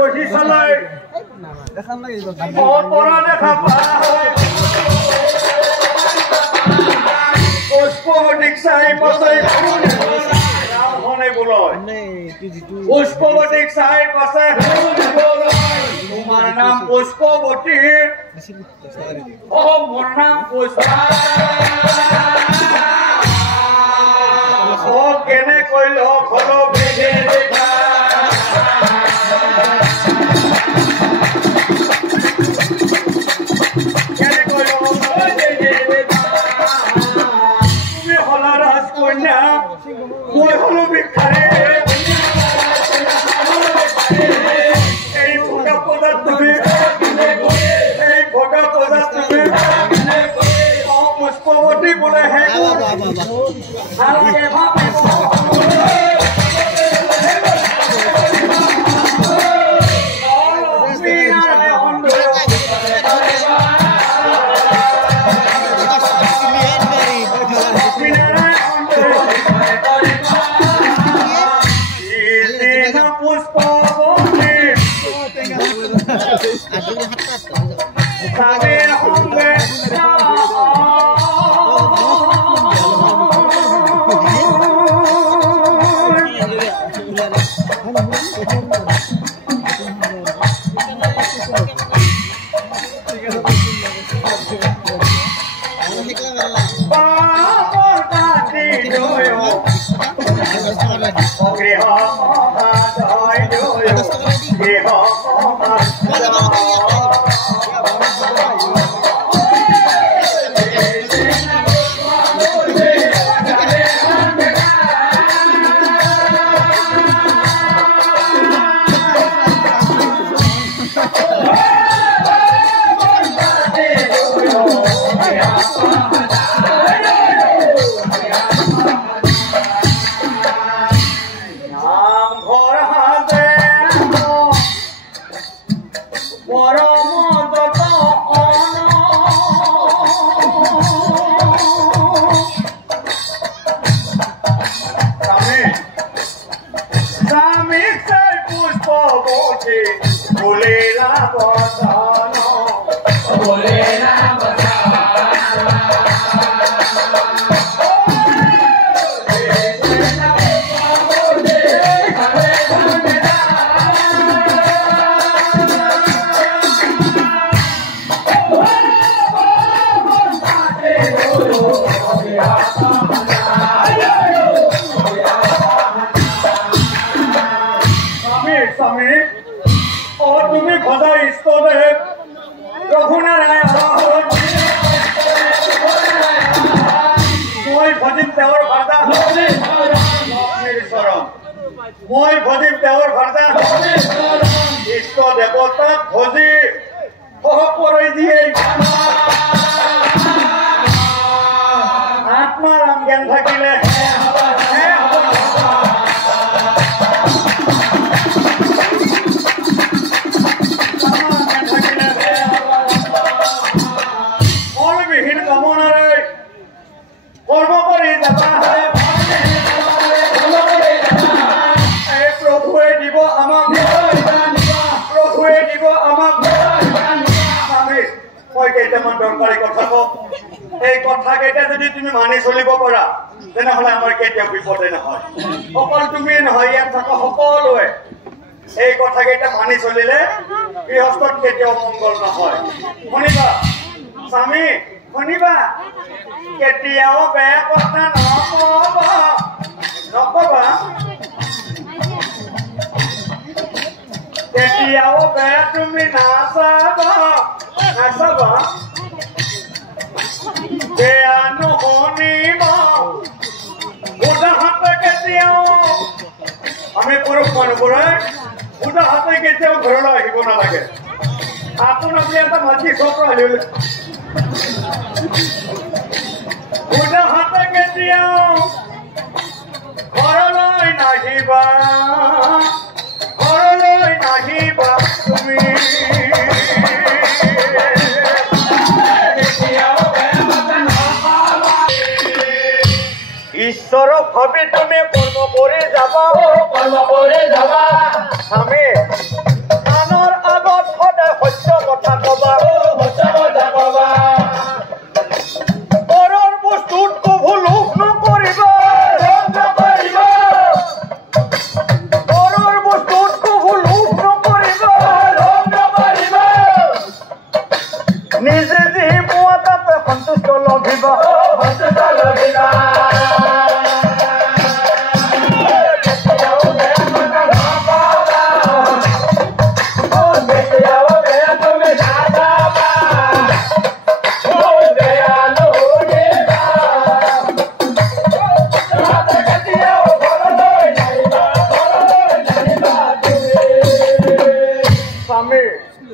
বহি চালাই পৰা দেখা পুষ্পৱতীক চাই পাছাই পুষ্পৱতীক চাই পাছাই তোমাৰ নাম পুষ্পৱতী মোৰ নাম পুষ্প কেনেকৈ লগ হল বেগে দেখা কেনেকৈ লগ হল বেগে দেখা তুমি হলা ৰাজকন্যা মই হলো ভিক্ষাৰী এই ভোগা পদাত তুমি পুষ্পৱতী বোলে হে তুমি ভজা ইষ্টদেৱ ৰঘুনাৰায়ণ মই ভজিম তেওঁৰ ভাৰ্তা মই ভজিম তেওঁৰ ভাৰ্তা ইষ্ট দেৱতাক ভজি সহপৰি দিয়ে আত্মাৰাম জ্ঞান থাকিলে দৰকাৰী কথা কওঁ এই কথা কেইটা যদি তুমি মানি চলিব পাৰা তেনেহলে আমাৰ কেতিয়াও বিপদে নহয় অকল তুমি নহয় ইয়াত থকা সকলোৱে এই কথা কেইটা মানি চলিলে গৃহস্থত কেতিয়াও মংগল নহয় শুনিবা স্বামী শুনিবা কেতিয়াও বেয়া কথা নকবা কেতিয়াও বেয়া তুমি নাচাবা বেয়া নুশুনিবা উদা হাতে কেতিয়াও আমি পুৰুষ মানুহবোৰে উদা হাতে কেতিয়াও ঘৰলৈ আহিব নালাগে আপোন আপুনি এটা মাটি চক্ৰ আহিলে উদা হাতে কেতিয়াও ঘৰলৈ নাহিবা তুমি ঈশ্বৰ ভাবি তুমি কৰ্ম কৰি যাবা আমি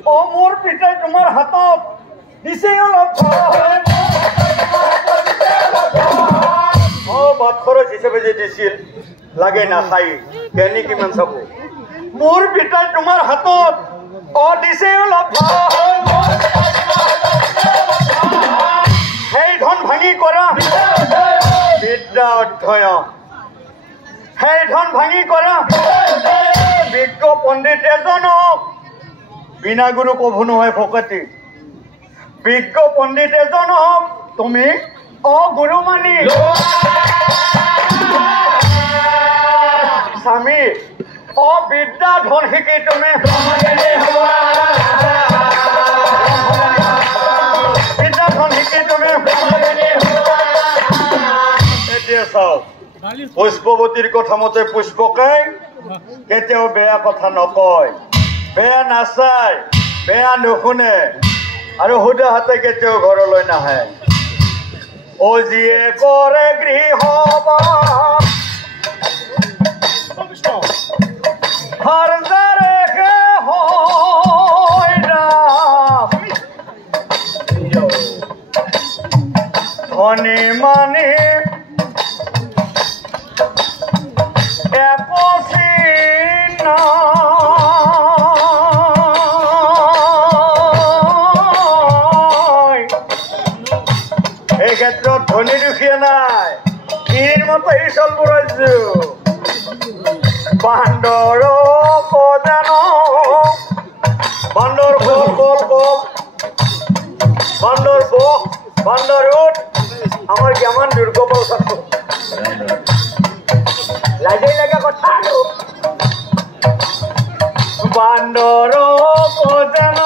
অ মোৰ পিতাই তোমাৰ হাতত দিছে অলপ ভাত খৰচ হিচাপে যে দিছিল লাগে নাখাই কেনি কিমান চাব মোৰ পিতাই তোমাৰ হাতত দিছে অলপ সেই ধন ভাঙি কৰা বিদ্যা অধ্যয়ন সেই ধন ভাঙি কৰা বিজ্ঞ পণ্ডিত এজনক বিনা গুৰু কব নহয় ভকতি বিজ্ঞ পণ্ডিত এজনক তুমি অগুৰু মানি স্বামী বিদ্যা ধন শিকি তুমি বিদ্যা ধন শিকি তুমি এতিয়া চাওক পুষ্পৱতীৰ কথা মতে পুষ্পকে কেতিয়াও বেয়া কথা নকয় বেয়া নাচায় বেয়া নুশুনে আৰু সুদা হাতে কেতিয়াও ঘৰলৈ নাহে অ যিয়ে কৰে গৃহবাস ধনী মানি এই ক্ষেত্ৰত ধনী দুখীয়া নাই কিৰ মতো এই চলব ৰাজ্য বান্দৰ কদান বান্দৰ কল কল কল বান্দৰ বহ বান্দৰ উঠ আমাৰ কেমন দুৰ্গবল ছাত্ৰ লাজেই লাগা কথা আৰু বান্দৰ কদান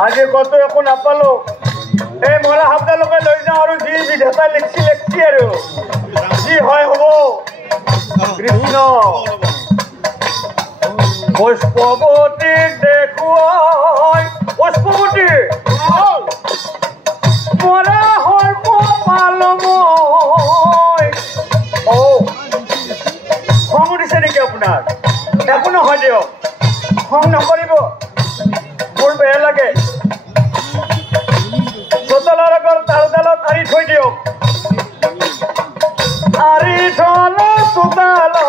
আজি কত একো নাপালো এই মৰা শব্দলৈকে লৈ যাওঁ আৰু যি বিধাতা লিখছি লিখছি আৰু যি হয় হ'ব কৃষ্ণ পুষ্পৱতীক দেখুৱাই পুষ্পৱতী মৰা সৰ্প পালো মই খং উঠিছে নেকি আপোনাৰ একো নহয় দিয়ক খং নকৰিব মোৰ বেয়া লাগে চোতালৰ আগৰ তালডালত আঁৰি থৈ দিয়ক আঁৰি থলে চোতালৰ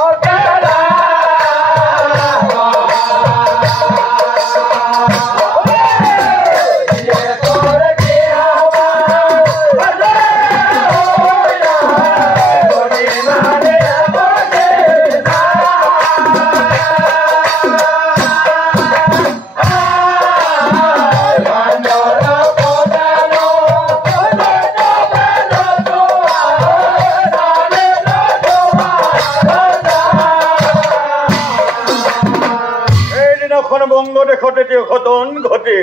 বঙ্গ দেখতে ঘটন ঘটে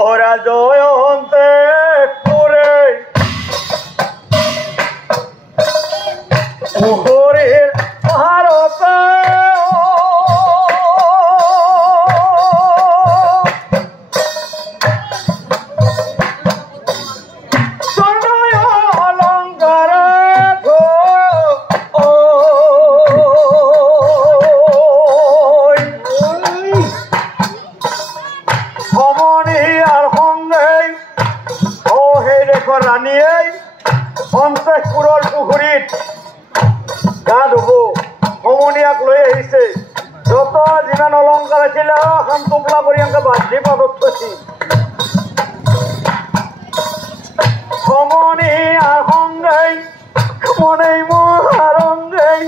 অৰাজয়ন্তে কৰে পুকুৰেৰ ভাৰতে অলঙ্কাৰ আছিল এখন টোপলা কৰি এনেকে বান্ধি পাতত থৈছিল সমনি আহংগৈ মনে মোৰ আৰংগৈ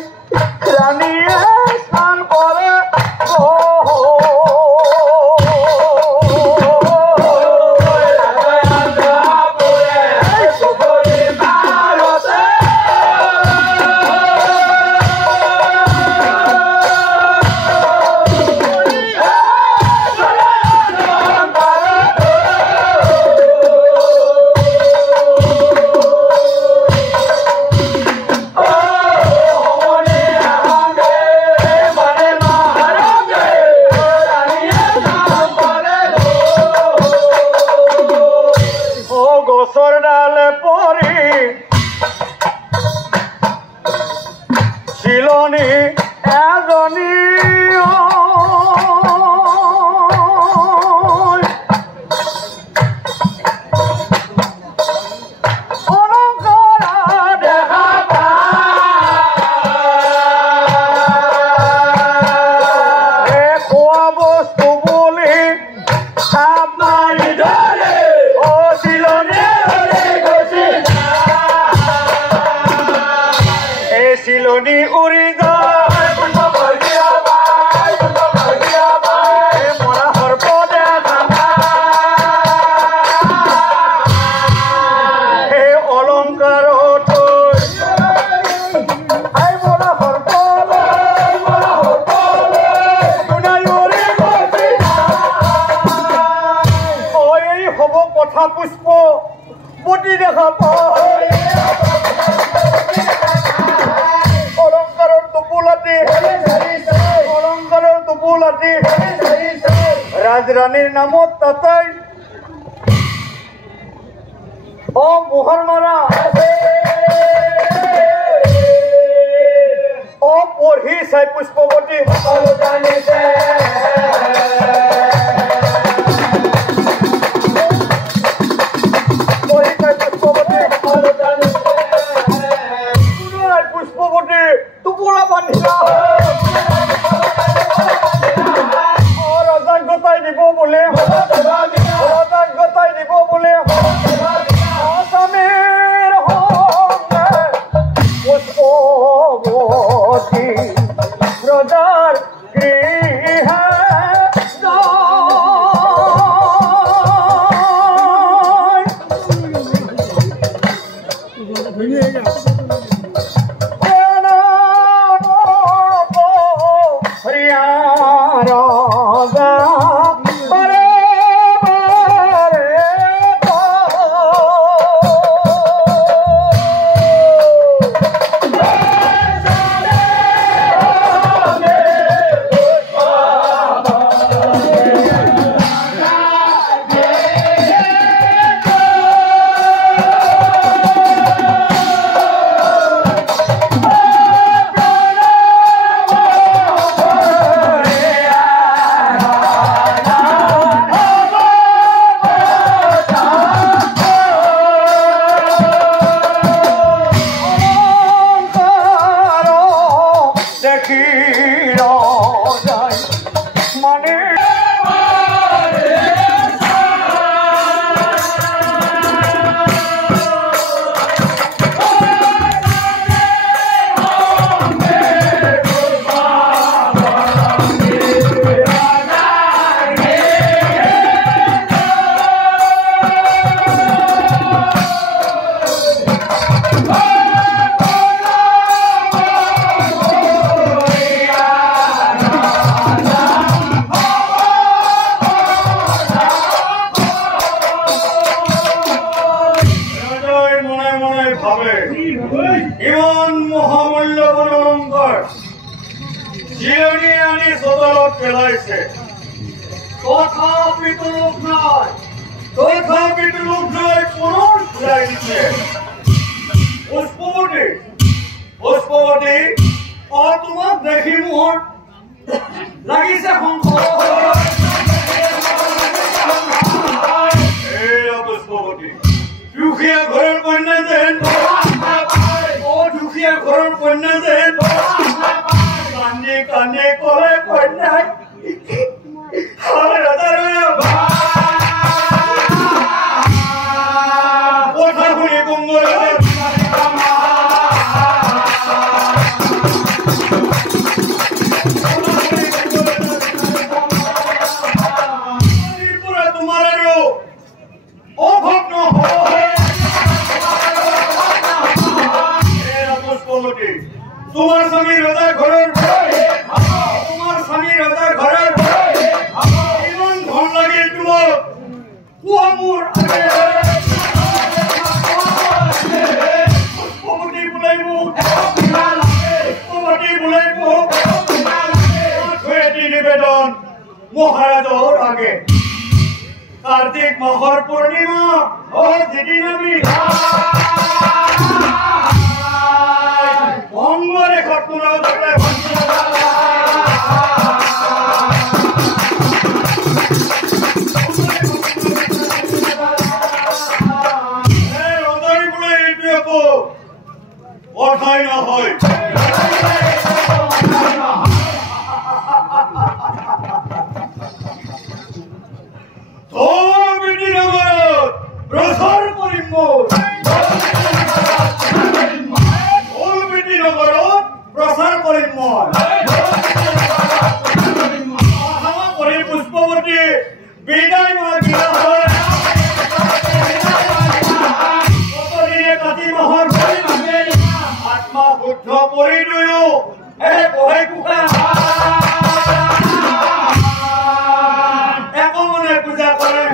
ৰাণীয়ে স্নান কৰে রাজরানীর নামত তাতাই ও মোহর মারা ও পঢ়ি চাই পুষ্পবতী পুষ্পবতী টোপোলা বান্ধিলা দিব বলে গতাই দিব বলে আসামের পুষ্পবতী রজার গৃহে ইমান মহামূল্যবান অলংকার জিৰণি আনি চোতালত পেলাইছে তথাপিতো লোক নাই পুনৰ ঘূৰাই দিছে পুষ্পবতী তোমাক দেখি মোৰ লাগিছে পুষ্পবতী দুখীয়া ঘৰৰ কন্যা যেন দুখীয়া ঘৰৰ কন্যা যেন কান্দি কান্দি কৰে কন্যাই তোমার স্বামী রাজা ঘরের তোমার স্বামী রাজা ঘরের ইমান ধন লাগে তোমার কুয়ামুর পুষ্পবতী বুলাইব পুষ্পবতী বুলাইব নিবেদন মহারাজর আগে কার্তিক মাহর পূর্ণিমা ও যেদিন আমি অঙ্গরেখা পুনঃ ধরে কথাই না হয় প্রসার করিম প্রসার করিম পুষ্পবতী বিদায় মাগিয়া হয় কাতি মাহৰ আত্মা শুদ্ধ কৰি দিও বহাই কুকা একমনে পূজা কৰে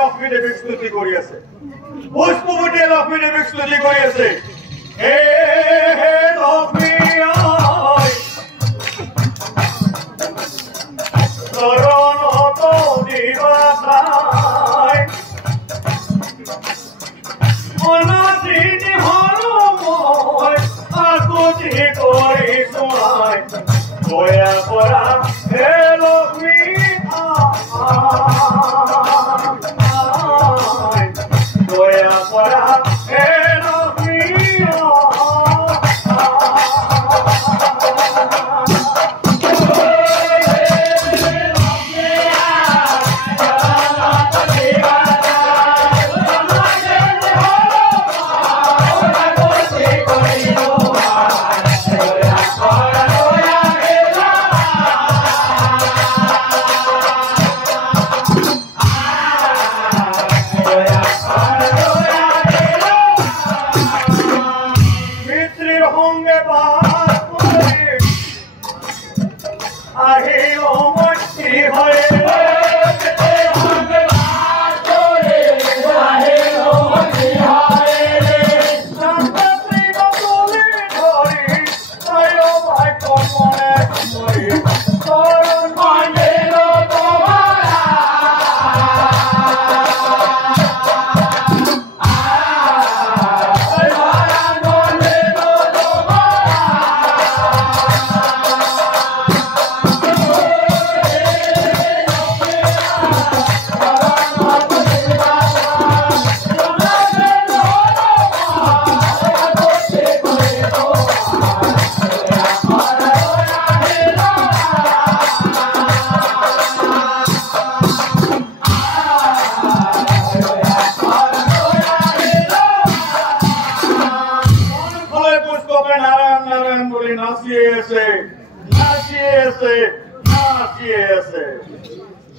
লক্ষ্মী দেৱীক স্তুতি কৰি আছে পুষ্পৱতীয়ে লক্ষ্মী দেৱীক স্তুতি কৰি আছে হে হে লক্ষ্মী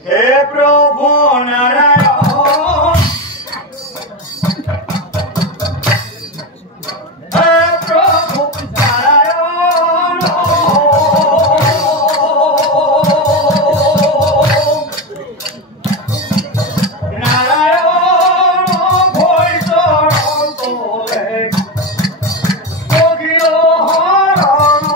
हे प्रभु नारायण हे प्रभु नारायण नारायण भय शरण तोरे कोकिल हरण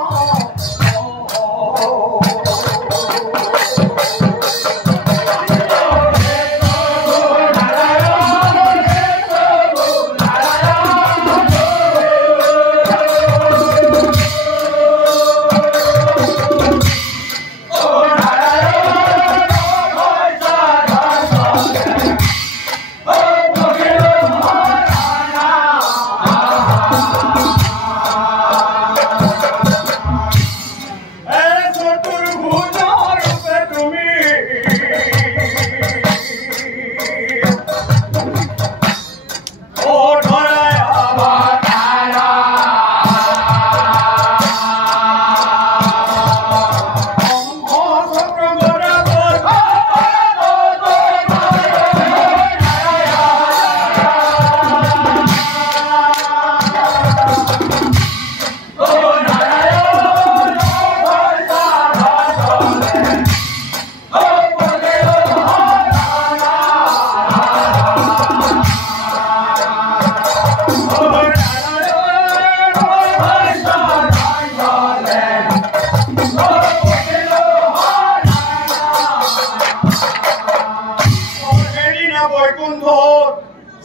কিনা বৈকুণ্ঠ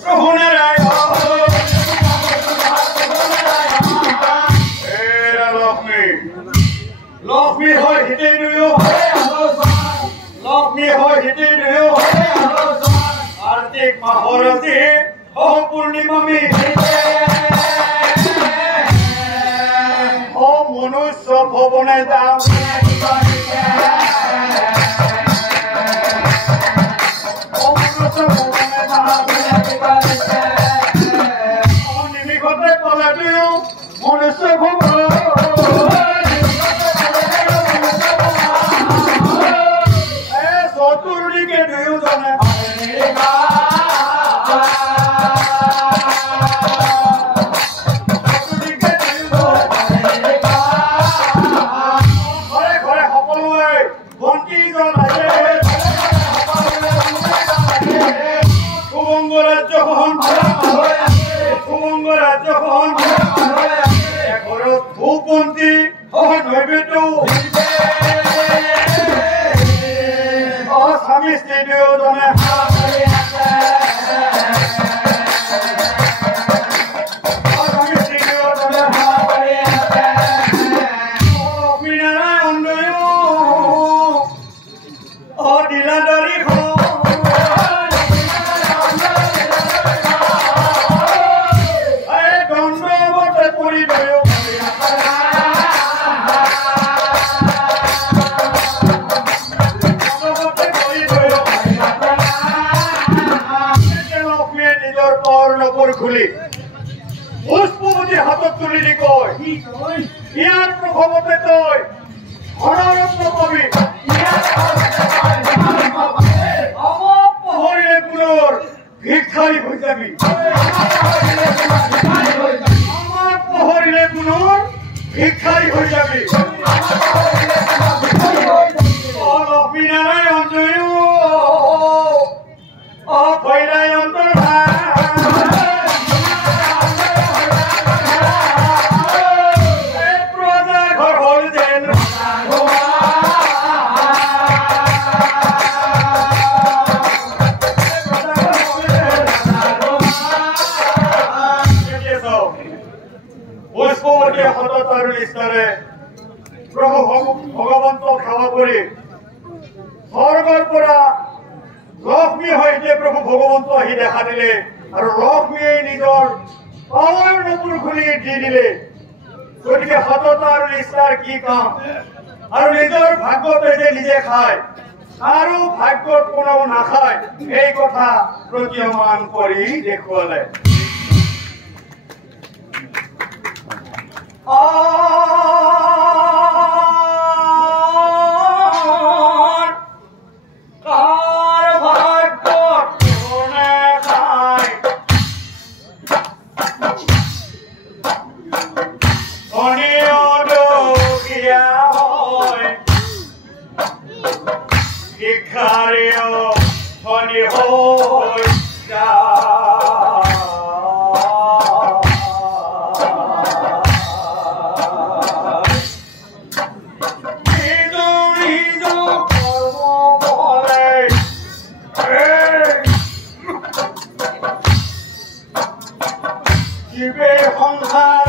সোণেৰাই লক্ষ্মী লক্ষ্মী হয় হিতে দুয়ো লক্ষ্মী হয় হিতে দুয়ো কাৰ্তিক মাহৰ আজি পূৰ্ণিমামী মনুষ্য ভৱনে যাওঁ নিমিষতে পালে দুয়ো মনুষ্য ভৱন চতুৰ্দিকে দুয়োজনে স্বামী স্ত্ৰী দুয়োজনে লক্ষ্মীনাৰায়ণ দুয়ো দিলাদাৰী দণ্ডৱতে পৰি দুয়ো খুলি পুষ্পৱতী হাতত তুলি দি কয় ইয়াৰ প্ৰভাৱতে তই ধনৰত্ন পাবি আমাক পাহৰিলে পুনৰ ভিক্ষাৰী হৈ যাবি আমাক পাহৰিলে পুনৰ ভিক্ষাৰী হৈ যাবি লক্ষ্মীনাৰায়ণ দুয়ো ভৈৰাই অন্তৰ পুষ্পৱতী হাতত আৰু নিষ্ঠাৰে প্ৰভু ভগৱন্তক সেৱা কৰি স্বৰ্গৰ পৰা লক্ষ্মী সৈতে প্ৰভু ভগৱন্ত আহি দেখা দিলে আৰু লক্ষ্মীয়ে নিজৰ পাৱাৰ নপুৰ খুলি দি দিলে গতিকে সততা আৰু নিষ্ঠাৰ কি কাম আৰু নিজৰ ভাগ্যতে যে নিজে খায় আৰু ভাগ্যত কোনেও নাখায় এই কথা প্ৰতীয়মান কৰি দেখুৱালে সংসাৰ